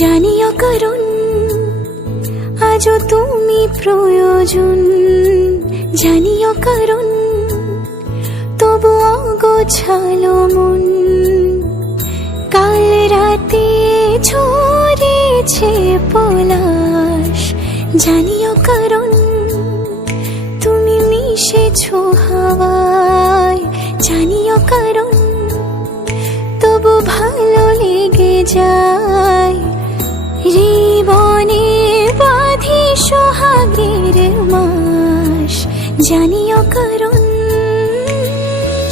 জানিও কারণ আজও তুমি প্রয়োজন, জানিও কারণ তবু অগোছালো মন। কাল রাতে ঝরেছে পলাশ, জানিও কারণ তুমি মিশেছো হাওয়ায়, জানিও কারণ তবু ভালো লেগে যায়। জীবনে বাঁধি সোহাগের মাস, জানিও কারণ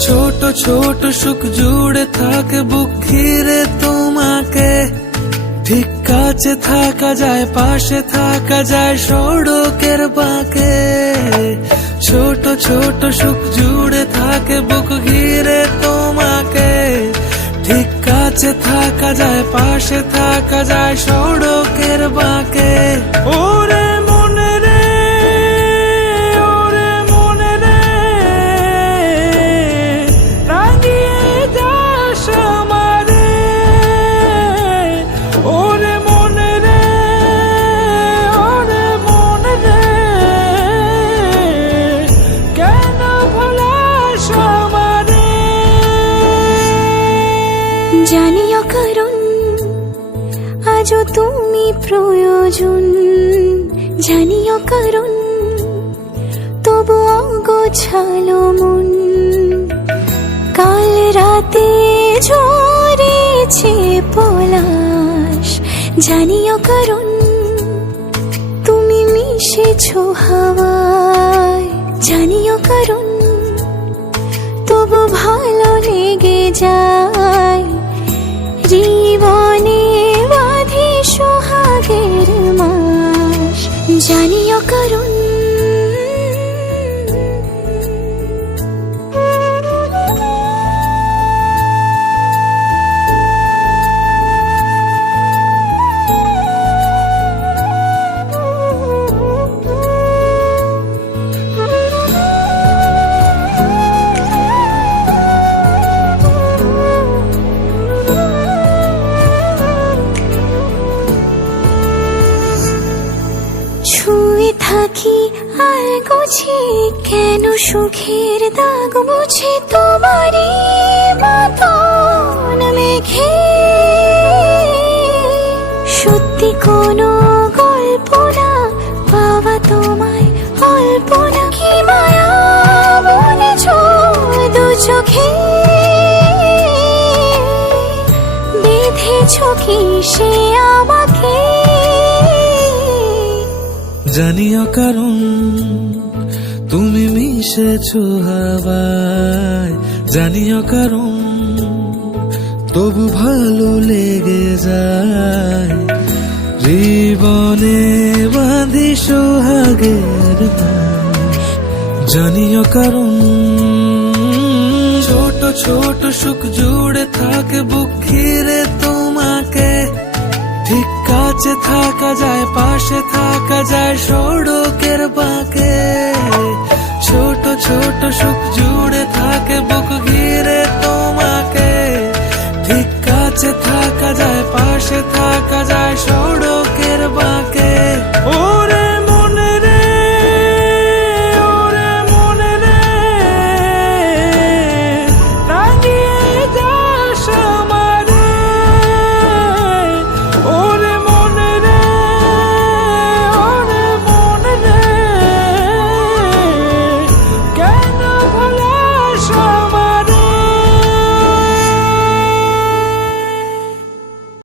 ছোট ছোট সুখ জুড়ে থাকে বুক ঘিরে তোমাকে। ঠিক কাছে থাকা যায়, পাশে থাকা যায় সড়কের বাঁকে। ছোট ছোট সুখ জুড়ে থাকে বুক ঘিরে তোমাকে। ঠিক কাছে থাকা যায়, পাশে থাকা যায় সড়কের বাঁকে। ওরে মনে রে, ওরে মনে রে, রাঙিয়ে যাস আমারে। ওরে মনে রে, ওরে মনে রে, কেন ভোলাস আমারে। জানিও কারণ আজও তুমি প্রয়োজন, জানিও কারণ তবু অগোছালো মন। কাল রাতে ঝরেছে পলাশ, জানিও কারণ তুমি মিশেছো হাওয়ায়, জানিও কারণ তবু ভালো লেগে যায়। জীবনে বাঁধি সোহাগের মাস, জানিও কারণ ছুঁয়ে থাকি আর গুছি কেন সুখের দাগ মুছে তোমারই মতন মেঘে। সত্যি কোনো গল্প না পাওয়া তোমায় অল্প না, কি মায়া বলেছ দু চোখে। বেঁধেছ কি সে আমাকে, জানিও কারণ তুমি মিশেছো হাওয়ায়। জানিও কারণ তবু ভালো লেগে যায়। জীবনে বাঁধি সোহাগের মাস, জানিও কারণ ছোট ছোট সুখ জুড়ে থাকে বুক ঘিরে তোমাকে। ঠিক কাছে থাকা যায়, পাশে থাকা যায় সড়কের বাঁকে। ছোট ছোট সুখ জুড়ে থাকে বুক ঘিরে তোমাকে। ঠিক কাছে থাকা যায়, পাশে থাকা যায় সড়কের বাঁকে।